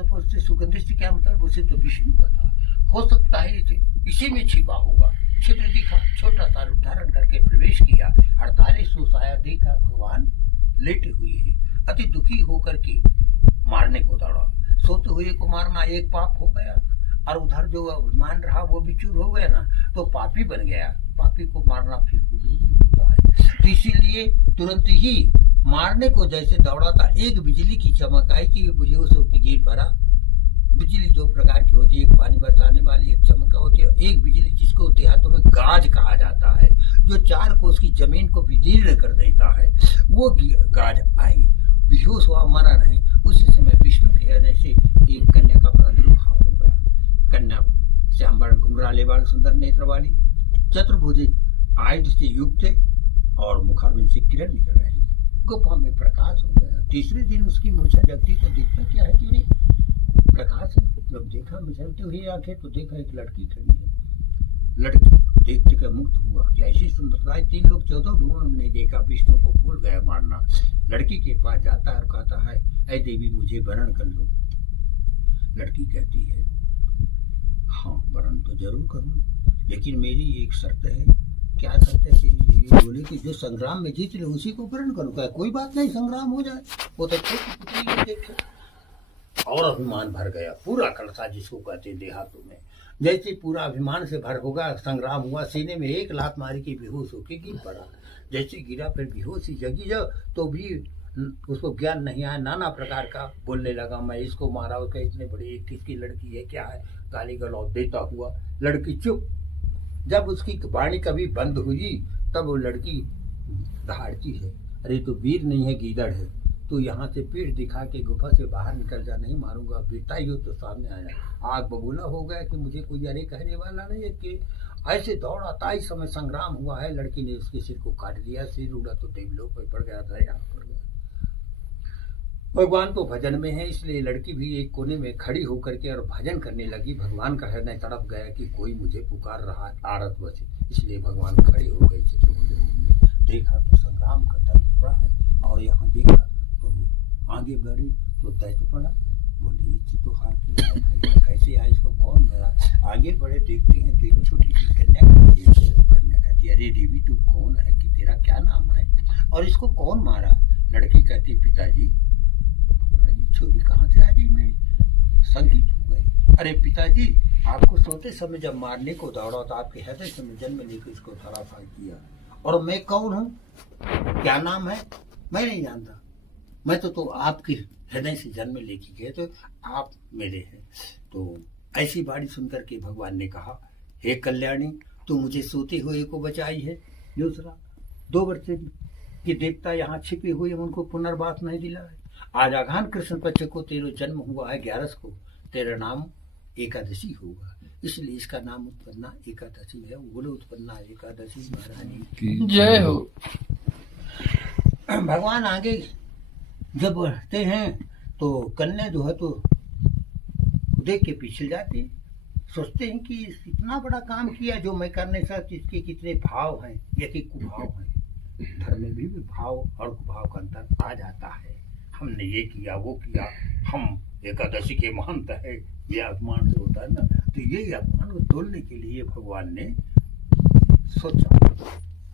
पर उससे सुगंधित से क्या मतलब, उसे तो विष्णु का था। हो सकता है इसी में छिपा होगा। छिद्र दिखा, छोटा सा रूप धारण करके प्रवेश किया। 48 साया देखा भगवान लेटे हुए हैं। अति दुखी होकर के मारने को दौड़ा। सोते हुए को मारना एक पाप हो गया, और उधर जो अभिमान रहा वो भी चूर हो गया ना, तो पापी बन गया। पापी को मारना फिर होता है। तो इसीलिए तुरंत ही मारने को जैसे दौड़ा था, एक बिजली की चमक आई कि बेहोश होकर गिर पड़ा। बिजली दो प्रकार की होती है, एक पानी बरसाने वाली, एक चमक होती है। एक बिजली जिसको देहातों में गाज कहा जाता है, जो 4 कोस की जमीन को विदीर्ण कर देता है, वो गाज आई। बेहोश हुआ, मरा नहीं। उसी समय विष्णु के हृदय से एक कन्या का प्रादुर्भाव हो गया। कन्या श्यामबाण घुंघराले बाल सुंदर नेत्र वाली, चतुर्भुज आयुध से युक्त और मुखारविंद से किरण निकल रहे हैं। गुफा में प्रकाश हो गया। तीसरे दिन उसकी मूर्छा जगती तो देखता क्या है कि प्रकाश है। जब देखा मिचलती हुई आंखें तो देखा एक लड़की खड़ी है। लड़की देखते कर मुक्त हुआ कि ऐसी सुंदरता 3 लोग 14 भुवन ने देखा। विष्णु को भूल गया मारना। लड़की के पास जाता है और कहता है, ऐ देवी मुझे वरण कर लो। लड़की कहती है, हाँ वरण तो जरूर करूँ, लेकिन मेरी एक शर्त है। क्या शर्त है तेरी? बोले कि जो संग्राम में जीत ले उसी को वरण करूँ। क्या कोई बात नहीं, संग्राम हो जाए। वो तो देखे और अभिमान भर गया। पूरा कलसा जिसको कहते देहातों में, जैसे पूरा अभिमान से भर होगा। संग्राम हुआ, सीने में एक लात मारी की बेहोश होके गिर पड़ा। जैसे गिरा फिर बेहोश ही जगी जब तो भी उसको ज्ञान नहीं आया। नाना प्रकार का बोलने लगा, मैं इसको मारा, उसका इतने बड़ी किसकी लड़की है, क्या है, गाली गलौज देता हुआ। लड़की चुप। जब उसकी वाणी कभी बंद हुई तब वो लड़की दहाड़ती है, अरे तो वीर नहीं है, गीदड़ है। तो यहाँ से पीठ दिखा के गुफा से बाहर निकल जा, नहीं मारूंगा। बेटा ही हो तो सामने आया। आग बबूला हो गया कि मुझे कोई अरे कहने वाला नहीं है। कि ऐसे दौड़ा था, इस समय संग्राम हुआ है। लड़की ने उसके सिर को काट दिया। सिर उड़ा तो देवलोक पर पड़ गया था, यहाँ पड़ गया। भगवान तो भजन में है, इसलिए लड़की भी एक कोने में खड़ी होकर के और भजन करने लगी। भगवान का हृदय तड़प गया कि कोई मुझे पुकार रहा है, आरत बचे। इसलिए भगवान खड़े हो गए। देखा तो संग्राम का दर्द पड़ा है, और यहाँ देखा तो आगे बढ़ी तो दैत्य पड़ा। बोले इससे तो हार के आया था, कैसे आया, इसको कौन मरा? आगे बढ़े, देखते हैं तो एक छोटी सी कन्या कहती, अरे देवी तू कौन है, कि तेरा क्या नाम है, और इसको कौन मारा? लड़की कहती, पिताजी। छोरी कहाँ से आ गई? मैं संकित हो गई। अरे पिताजी, आपको सोते समय जब मारने को दौड़ा तो आपके हृदय से मैं जन्म लेकर इसको धराशायी किया। और मैं कौन हूँ, क्या नाम है, मैं नहीं जानता। मैं तो आपके हृदय से जन्म लेके गए, तो आप मेरे हैं। तो ऐसी बाणी सुनकर के भगवान ने कहा, हे कल्याणी, तू मुझे सोते हुए को बचाई है। दूसरा, 2 वर्ष की देवता यहाँ छिपी हुई, उनको पुनर्वास नहीं दिला है। आज आघान कृष्ण पक्ष को तेरा जन्म हुआ है, 11 को तेरा नाम एकादशी होगा, इसलिए इसका नाम उत्पन्ना एकादशी है। बोलो उत्पन्ना एकादशी महारानी की जय हो। भगवान आगे जब बढ़ते हैं तो कन्या जो है तो देख के पीछे जाती, सोचते हैं कि इतना बड़ा काम किया जो मैं कर नहीं सकती। इसके कितने भाव हैं, या कि कुभाव हैं। धर्म में भी भाव और कुभाव का अंतर आ जाता है। हमने ये किया वो किया, हम एकादशी के महंत है, ये अपमान से होता है ना। तो ये अपमान को तोड़ने के लिए भगवान ने सोचा,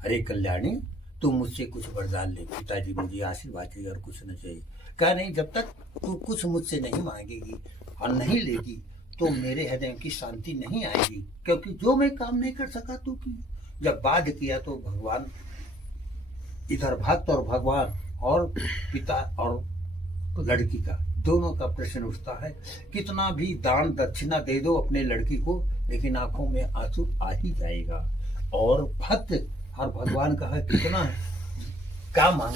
अरे कल्याणी, तू मुझसे कुछ वरदान ले। पिताजी मुझे आशीर्वाद चाहिए और कुछ न चाहिए। कहा नहीं, जब तक तू कुछ मुझसे नहीं मांगेगी और नहीं लेगी तो मेरे हृदय की शांति नहीं आएगी, क्योंकि जो मैं काम नहीं कर सका तू की। जब बाध्य किया तो भगवान, इधर भक्त और भगवान और पिता और लड़की का दोनों का प्रश्न उठता है। कितना भी दान दक्षिणा दे दो अपने लड़की को, लेकिन आंखों में आंसू आ ही जाएगा। और भक्त और भगवान का है, कितना क्या मांगे।